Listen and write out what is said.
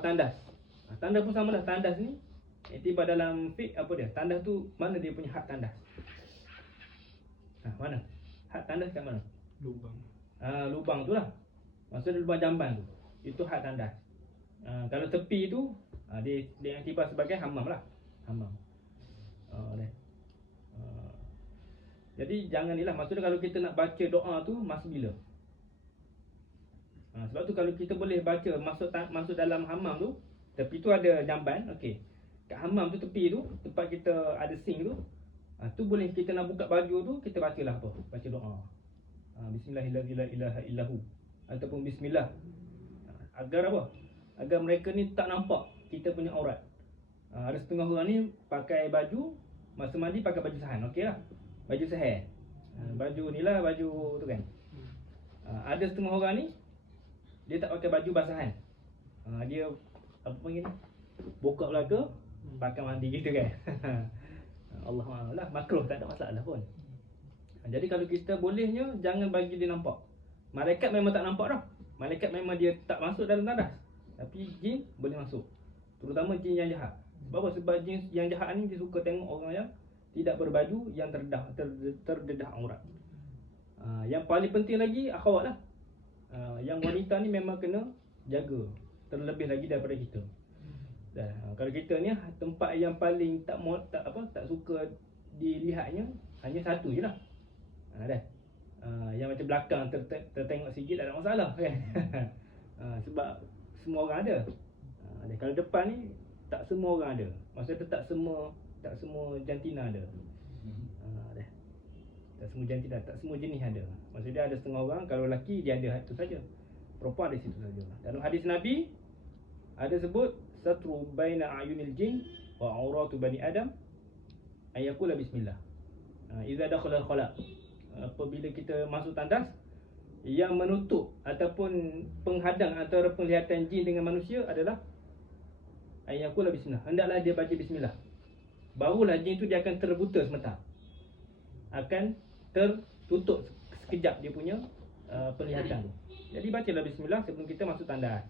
Tandas. Ha, tandas pun sama lah. Tandas ni Iktibar dalam fiqh apa dia? Tandas tu mana dia punya hak tandas? Ha, mana? Hak tandas kat mana? Lubang. Ha, lubang tu lah. Maksudnya lubang jamban tu. Itu hak tandas. Ha, kalau tepi tu ha, dia dia yang tiba sebagai hammam lah. Hammam. Ha, dia. Ha, jadi jangan ni lah. Maksudnya kalau kita nak baca doa tu masa bila? Ha, sebab tu kalau kita boleh baca masuk masuk dalam hammam tu, tepi tu ada jamban, okey. Kat hammam tu tepi tu, tempat kita ada sink tu, ha, tu boleh kita nak buka baju tu, kita bacalah apa? Baca doa. Ha, Bismillahirrahmanirrahim. Ataupun bismillah. Ha, agar apa? Agar mereka ni tak nampak kita punya aurat. Ha, ada setengah orang ni pakai baju, masa mandi pakai baju sahan, okey lah. Baju seher. Ha, baju ni lah, baju tu kan. Ha, ada setengah orang ni dia tak pakai baju basahan. Ha, dia apa panggil ni? Buka belaka, pakai mandi gitu kan. Allah Allah makruh tak ada masalah pun. Ha, jadi kalau kita bolehnya jangan bagi dia nampak. Malaikat memang tak nampak dah. Malaikat memang dia tak masuk dalam tandas. Tapi jin boleh masuk. Terutama jin yang jahat. Sebab apa? Sebab jin yang jahat ni dia suka tengok orang yang tidak berbaju yang terdedah ter, terdedah aurat. Ha, yang paling penting lagi akhwat lah. Ha, yang wanita ni memang kena jaga terlebih lagi daripada kita. Dah, ha, kalau kita ni tempat yang paling tak mau tak apa tak suka dilihatnya hanya satu je lah. Ha, dah. Ha, yang macam belakang ter, ter, tertengok sikit tak ada masalah kan. ha, sebab semua orang ada. Ha, dah. kalau depan ni tak semua orang ada. Maksudnya tak semua tak semua jantina ada. Ha, dah. Tak semua jantina, tak semua jenis ada. Maksudnya ada setengah orang kalau lelaki dia ada itu saja. Perempuan ada situ saja. Dalam hadis Nabi ada sebut satru baina ayunil jin wa auratu bani adam ayakula bismillah. Ha, Iza dakhala khala. Apabila kita masuk tandas yang menutup ataupun penghadang antara penglihatan jin dengan manusia adalah ayakula bismillah. Hendaklah dia baca bismillah. Barulah jin itu dia akan terbuta sementara. Akan tertutup sekejap dia punya uh, penglihatan. Jadi bacalah bismillah sebelum kita masuk tandas.